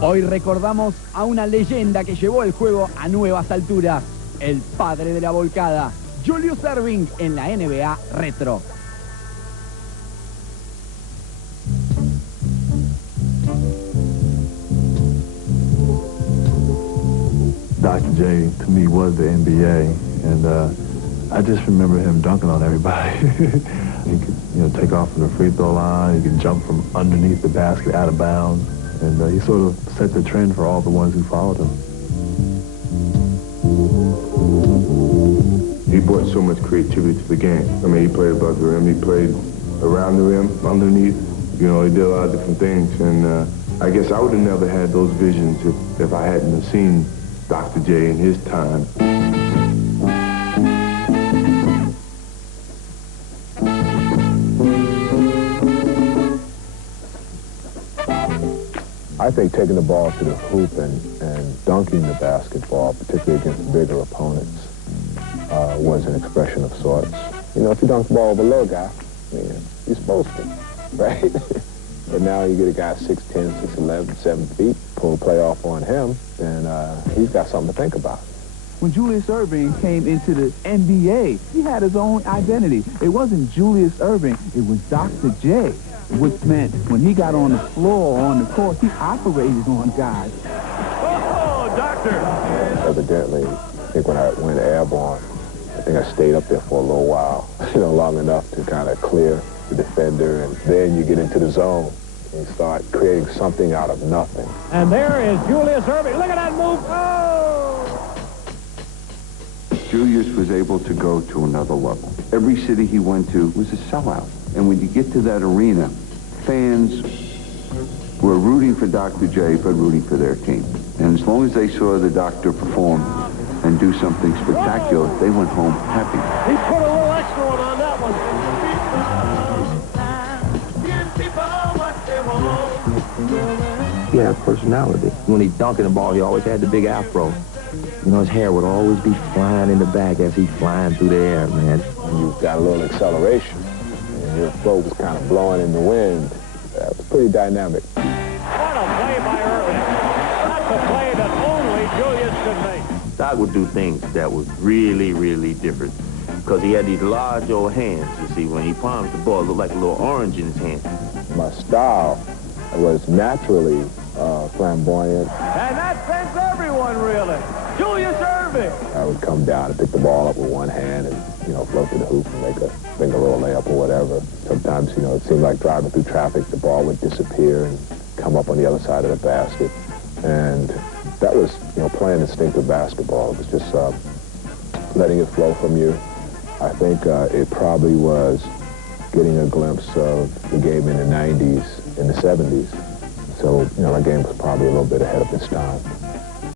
Hoy recordamos a una leyenda que llevó el juego a nuevas alturas, el padre de la volcada, Julius Erving, en la NBA Retro. Dr. J, to me, was the NBA, and I just remember him dunking on everybody. He could, take off from the free throw line. He could jump from underneath the basket out of bounds, and he sort of set the trend for all the ones who followed him. He brought so much creativity to the game. I mean, he played above the rim, he played around the rim, underneath. He did a lot of different things, and I guess I would have never had those visions if I hadn't have seen Dr. J in his time. I think taking the ball to the hoop and dunking the basketball, particularly against bigger opponents, was an expression of sorts. If you dunk the ball over a little guy, you're supposed to, right? But now you get a guy 6'10", 6'11", 7 feet, pull a play off on him, and he's got something to think about. When Julius Erving came into the NBA, he had his own identity. It wasn't Julius Erving, it was Dr. J, which meant when he got on the floor, on the court, he operated on guys. Oh, doctor! Evidently, I think when I went airborne, I think I stayed up there for a little while, long enough to kind of clear the defender, and then you get into the zone and you start creating something out of nothing. And there is Julius Erving. Look at that move. Oh! Julius was able to go to another level. Every city he went to was a sellout. And when you get to that arena, fans were rooting for Dr. J, but rooting for their team. And as long as they saw the doctor perform and do something spectacular, they went home happy. He put a little extra one on that one. He had personality. When he dunked the ball, he always had the big afro. His hair would always be flying in the back as he's flying through the air, man. You've got a little acceleration, and your float was kind of blowing in the wind. That was pretty dynamic. What a play by Erving. That's a play that only Julius could make. Doc would do things that was really, really different because he had these large old hands. You see, when he palmed the ball, it looked like a little orange in his hand. My style was naturally flamboyant. And that sends everyone reeling. Julius Erving. I would come down and pick the ball up with one hand and, float to the hoop and make a finger roll layup or whatever. Sometimes, it seemed like driving through traffic, the ball would disappear and come up on the other side of the basket. And that was, playing instinctive basketball. It was just letting it flow from you. I think it probably was getting a glimpse of the game in the 90s, in the 70s. So, my game was probably a little bit ahead of its time.